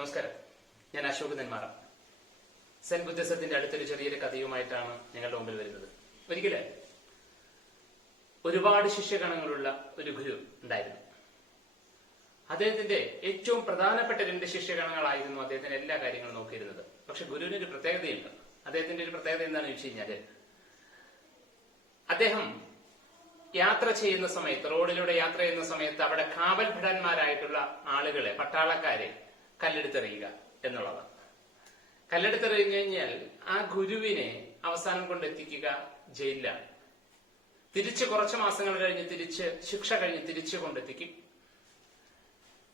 നമസ്കാരം. ഞാൻ അശോക് നെന്മാറ. സെൻ ബുദ്ധിസത്തിന്റെ അടുത്തൊരു ചെറിയൊരു കഥയുമായിട്ടാണ് ഞങ്ങളുടെ മുമ്പിൽ വരുന്നത്. ഒരിക്കൽ ഒരുപാട് ശിഷ്യഗണങ്ങളുള്ള ഒരു ഗുരു ഉണ്ടായിരുന്നു. അദ്ദേഹത്തിന്റെ ഏറ്റവും പ്രധാനപ്പെട്ട രണ്ട് ശിഷ്യഗണങ്ങളായിരുന്നു അദ്ദേഹത്തിന്റെ എല്ലാ കാര്യങ്ങളും നോക്കിയിരുന്നത്. പക്ഷെ ഗുരുവിന് ഒരു പ്രത്യേകതയുണ്ട്. അദ്ദേഹത്തിന്റെ ഒരു പ്രത്യേകത എന്താണെന്ന് വെച്ച് കഴിഞ്ഞാൽ അദ്ദേഹം യാത്ര ചെയ്യുന്ന സമയത്ത് റോഡിലൂടെ യാത്ര ചെയ്യുന്ന സമയത്ത് അവിടെ കാവൽ ഭടന്മാരായിട്ടുള്ള ആളുകളെ പട്ടാളക്കാരെ കല്ലെടുത്തെറിയുക എന്നുള്ളതാണ്. കല്ലെടുത്തെറിഞ്ഞു കഴിഞ്ഞാൽ ആ ഗുരുവിനെ അവസാനം കൊണ്ടെത്തിക്കുക ജയിലിലാണ്. തിരിച്ച് കുറച്ച് മാസങ്ങൾ കഴിഞ്ഞ് തിരിച്ച് ശിക്ഷ കഴിഞ്ഞ് തിരിച്ചു കൊണ്ടെത്തിക്കും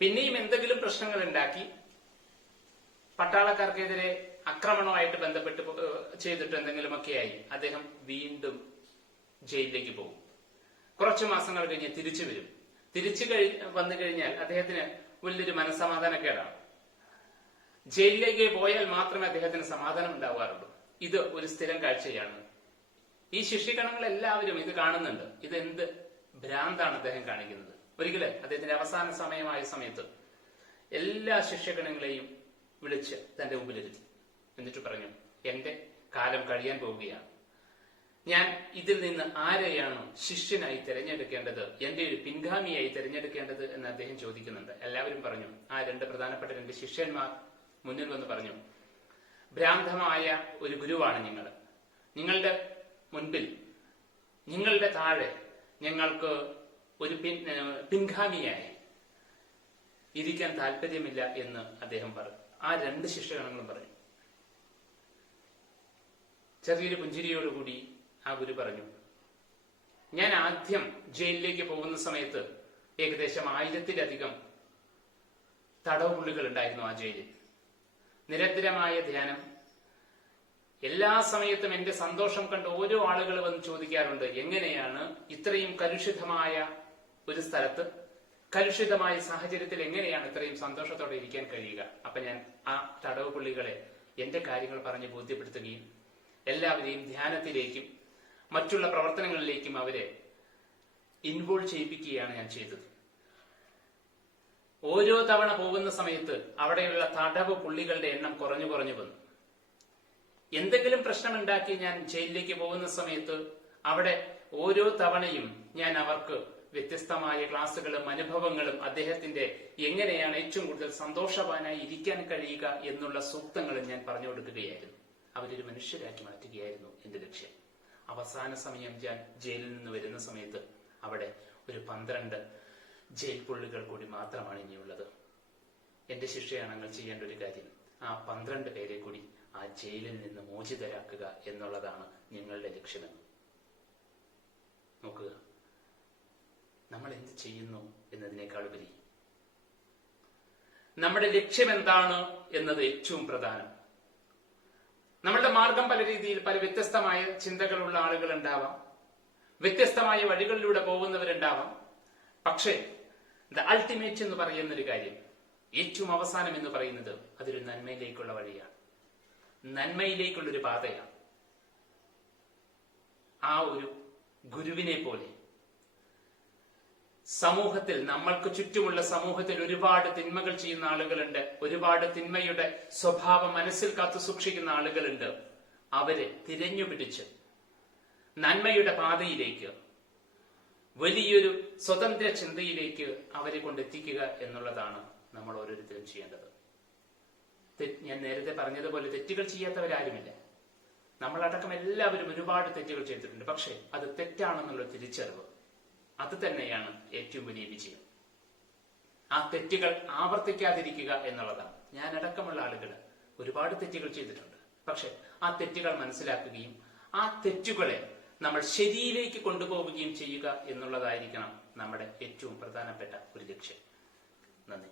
പിന്നെയും എന്തെങ്കിലും പ്രശ്നങ്ങൾ ഉണ്ടാക്കി പട്ടാളക്കാർക്കെതിരെ ആക്രമണവുമായിട്ട് ബന്ധപ്പെട്ട് ചെയ്തിട്ട് എന്തെങ്കിലുമൊക്കെയായി അദ്ദേഹം വീണ്ടും ജയിലിലേക്ക് പോകും. കുറച്ച് മാസങ്ങൾ കഴിഞ്ഞ് തിരിച്ചു വരും. തിരിച്ചു കഴി വന്നു കഴിഞ്ഞാൽ അദ്ദേഹത്തിന് വലിയൊരു മനസ്സമാധാനക്കേടാണ്. ജയിലിലേക്ക് പോയാൽ മാത്രമേ അദ്ദേഹത്തിന് സമാധാനം ഉണ്ടാവാറുള്ളൂ. ഇത് ഒരു സ്ഥിരം കാഴ്ചയാണ്. ഈ ശിക്ഷിക്കണങ്ങൾ എല്ലാവരും ഇത് കാണുന്നുണ്ട്. ഇത് എന്ത് ഭ്രാന്താണ് അദ്ദേഹം കാണിക്കുന്നത്? ഒരിക്കൽ അദ്ദേഹത്തിന്റെ അവസാന സമയമായ സമയത്ത് എല്ലാ ശിക്ഷകണങ്ങളെയും വിളിച്ച് തന്റെ മുമ്പിലിരുത്തി. എന്നിട്ട് പറഞ്ഞു എന്റെ കാലം കഴിയാൻ പോവുകയാണ്. ഞാൻ ഇതിൽ നിന്ന് ആരെയാണ് ശിഷ്യനായി തിരഞ്ഞെടുക്കേണ്ടത്? എന്റെ ഒരു പിൻഗാമിയായി തിരഞ്ഞെടുക്കേണ്ടത്? എന്ന് അദ്ദേഹം ചോദിക്കുന്നുണ്ട്. എല്ലാവരും പറഞ്ഞു ആ രണ്ട് പ്രധാനപ്പെട്ട രണ്ട് ശിഷ്യന്മാർ മുന്നിൽ വന്ന് പറഞ്ഞു ഭ്രാന്തമായ ഒരു ഗുരുവാണ് നിങ്ങൾ. നിങ്ങളുടെ മുൻപിൽ നിങ്ങളുടെ താഴെ ഞങ്ങൾക്ക് ഒരു പിൻ പിൻഗാമിയായി ഇരിക്കാൻ താല്പര്യമില്ല എന്ന് അദ്ദേഹം പറഞ്ഞു ആ രണ്ട് ശിഷ്യഗണങ്ങളും പറഞ്ഞു. ചെറിയൊരു പുഞ്ചിരിയോടുകൂടി ആ ഗുരു പറഞ്ഞു ഞാൻ ആദ്യം ജയിലിലേക്ക് പോകുന്ന സമയത്ത് ഏകദേശം ആയിരത്തിലധികം തടവുപുള്ളികൾ ഉണ്ടായിരുന്നു ആ ജയിലിൽ. നിരന്തരമായ ധ്യാനം. എല്ലാ സമയത്തും എന്റെ സന്തോഷം കണ്ട് ഓരോ ആളുകൾ വന്ന് ചോദിക്കാറുണ്ട് എങ്ങനെയാണ് ഇത്രയും കലുഷിതമായ ഒരു സ്ഥലത്ത്? കലുഷിതമായ സാഹചര്യത്തിൽ എങ്ങനെയാണ് ഇത്രയും സന്തോഷത്തോടെ ഇരിക്കാൻ കഴിയുക? അപ്പൊ ഞാൻ ആ തടവ് പുള്ളികളെ എന്റെ കാര്യങ്ങൾ പറഞ്ഞ് ബോധ്യപ്പെടുത്തുകയും എല്ലാവരെയും ധ്യാനത്തിലേക്കും മറ്റുള്ള പ്രവർത്തനങ്ങളിലേക്കും അവരെ ഇൻവോൾവ് ചെയ്യിപ്പിക്കുകയാണ് ഞാൻ ചെയ്തത്. ഓരോ തവണ പോകുന്ന സമയത്ത് അവിടെയുള്ള തടവ് പുള്ളികളുടെ എണ്ണം കുറഞ്ഞു കുറഞ്ഞു വന്നു. എന്തെങ്കിലും പ്രശ്നമുണ്ടാക്കി ഞാൻ ജയിലിലേക്ക് പോകുന്ന സമയത്ത് അവിടെ ഓരോ തവണയും ഞാൻ അവർക്ക് വ്യത്യസ്തമായ ക്ലാസ്സുകളും അനുഭവങ്ങളും അദ്ദേഹത്തിന്റെ എങ്ങനെയാണ് ഏറ്റവും കൂടുതൽ സന്തോഷവാനായി ഇരിക്കാൻ കഴിയുക എന്നുള്ള സൂക്തങ്ങളും ഞാൻ പറഞ്ഞു കൊടുക്കുകയായിരുന്നു. അവരൊരു മനുഷ്യരാക്കി മാറ്റുകയായിരുന്നു എന്റെ ലക്ഷ്യം. അവസാന സമയം ഞാൻ ജയിലിൽ നിന്ന് വരുന്ന സമയത്ത് അവിടെ ഒരു പന്ത്രണ്ട് ജയിൽ പുള്ളികൾ കൂടി മാത്രമാണ് ഇനിയുള്ളത്. എന്റെ ശിക്ഷയാണങ്ങൾ ചെയ്യേണ്ട ഒരു കാര്യം ആ പന്ത്രണ്ട് പേരെ കൂടി ആ ജയിലിൽ നിന്ന് മോചിതരാക്കുക എന്നുള്ളതാണ് നിങ്ങളുടെ ലക്ഷ്യമെന്ന് നോക്കുക. നമ്മൾ എന്ത് ചെയ്യുന്നു എന്നതിനേക്കാൾ ഉപരി നമ്മുടെ ലക്ഷ്യം എന്താണ് എന്നത് ഏറ്റവും പ്രധാനം. നമ്മളുടെ മാർഗം പല രീതിയിൽ പല വ്യത്യസ്തമായ ചിന്തകളുള്ള ആളുകൾ ഉണ്ടാവാം വ്യത്യസ്തമായ വഴികളിലൂടെ പോകുന്നവരുണ്ടാവാം പക്ഷേ ദ അൾട്ടിമേറ്റ് എന്ന് പറയുന്ന ഒരു കാര്യം ഏറ്റവും അവസാനം എന്ന് പറയുന്നത് അതൊരു നന്മയിലേക്കുള്ള വഴിയാണ്. നന്മയിലേക്കുള്ളൊരു പാതയാണ്. ആ ഒരു ഗുരുവിനെ പോലെ. സമൂഹത്തിൽ നമ്മൾക്ക് ചുറ്റുമുള്ള സമൂഹത്തിൽ ഒരുപാട് തിന്മകൾ ചെയ്യുന്ന ആളുകളുണ്ട്. ഒരുപാട് തിന്മയുടെ സ്വഭാവം മനസ്സിൽ കാത്തു സൂക്ഷിക്കുന്ന ആളുകളുണ്ട്. അവരെ തിരഞ്ഞുപിടിച്ച് നന്മയുടെ പാതയിലേക്ക് വലിയൊരു സ്വതന്ത്ര ചിന്തയിലേക്ക് അവരെ കൊണ്ടെത്തിക്കുക എന്നുള്ളതാണ് നമ്മൾ ഓരോരുത്തരും ചെയ്യേണ്ടത്. ഞാൻ നേരത്തെ പറഞ്ഞതുപോലെ തെറ്റുകൾ ചെയ്യാത്തവരാരുമില്ല. നമ്മളടക്കം എല്ലാവരും ഒരുപാട് തെറ്റുകൾ ചെയ്തിട്ടുണ്ട്. പക്ഷേ അത് തെറ്റാണെന്നുള്ള തിരിച്ചറിവ് അത് തന്നെയാണ് ഏറ്റവും വലിയ വിജയം. ആ തെറ്റുകൾ ആവർത്തിക്കാതിരിക്കുക എന്നുള്ളതാണ്. ഞാൻ അടക്കമുള്ള ആളുകൾ ഒരുപാട് തെറ്റുകൾ ചെയ്തിട്ടുണ്ട്. പക്ഷെ ആ തെറ്റുകൾ മനസ്സിലാക്കുകയും ആ തെറ്റുകളെ നമ്മൾ ശരിയിലേക്ക് കൊണ്ടുപോവുകയും ചെയ്യുക എന്നുള്ളതായിരിക്കണം നമ്മുടെ ഏറ്റവും പ്രധാനപ്പെട്ട ഒരു ലക്ഷ്യം. നന്ദി.